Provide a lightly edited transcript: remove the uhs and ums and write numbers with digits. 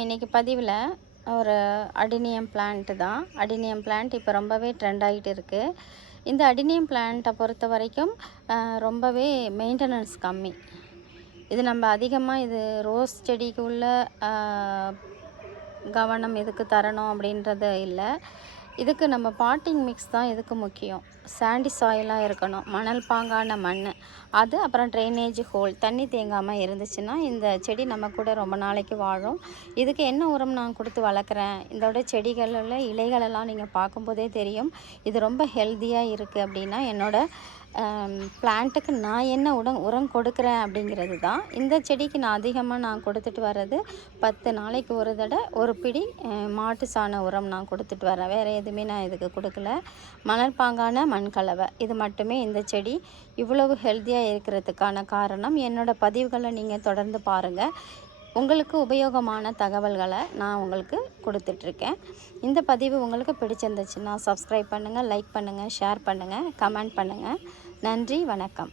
இன்றைக்கி பதிவில் ஒரு அடினியம் பிளான்ட்டு தான். அடினியம் பிளான்ட் இப்போ ரொம்பவே ட்ரெண்ட் ஆகிட்டு இருக்குது. இந்த அடினியம் பிளான்ட்டை பொறுத்த வரைக்கும் ரொம்பவே மெயின்டெனன்ஸ் கம்மி. இது நம்ம அதிகமாக இது ரோஸ் செடிக்கு உள்ள கவனம் எதுக்கு தரணும் அப்படின்றது இல்லை. இதுக்கு நம்ம பாட்டிங் மிக்ஸ் தான் இதுக்கு முக்கியம். சாண்டி சாயிலாக இருக்கணும், மணல் பாங்கான மண், அது அப்புறம் ட்ரைனேஜ் ஹோல், தண்ணி தேங்காமல் இருந்துச்சுன்னா இந்த செடி நம்ம கூட ரொம்ப நாளைக்கு வாழும். இதுக்கு என்ன உரம் நான் கொடுத்து வளர்க்குறேன், இதோட செடிகளில் இலைகளெல்லாம் நீங்கள் பார்க்கும்போதே தெரியும் இது ரொம்ப ஹெல்த்தியாக இருக்குது. அப்படின்னா என்னோடய பிளான்ட்டுக்கு நான் என்ன உரம் கொடுக்குறேன் அப்படிங்கிறது தான். இந்த செடிக்கு நான் அதிகமாக கொடுத்துட்டு வர்றது 10 நாளைக்கு ஒரு தடவை ஒரு பிடி மாட்டு சாண உரம் நான் கொடுத்துட்டு வரேன். வேறு எதுவுமே நான் இதுக்கு கொடுக்கல. மணற்பாங்கான மண்கலவை இது மட்டுமே இந்த செடி இவ்வளவு ஹெல்த்தியாக இருக்கிறதுக்கான காரணம். என்னோடய பதிவுகளை நீங்கள் தொடர்ந்து பாருங்கள். உங்களுக்கு உபயோகமான தகவல்களை நான் உங்களுக்கு கொடுத்துட்ருக்கேன். இந்த பதிவு உங்களுக்கு பிடிச்சிருந்துச்சுன்னா சப்ஸ்கிரைப் பண்ணுங்கள், லைக் பண்ணுங்கள், ஷேர் பண்ணுங்கள், கமெண்ட் பண்ணுங்கள். நன்றி, வணக்கம்.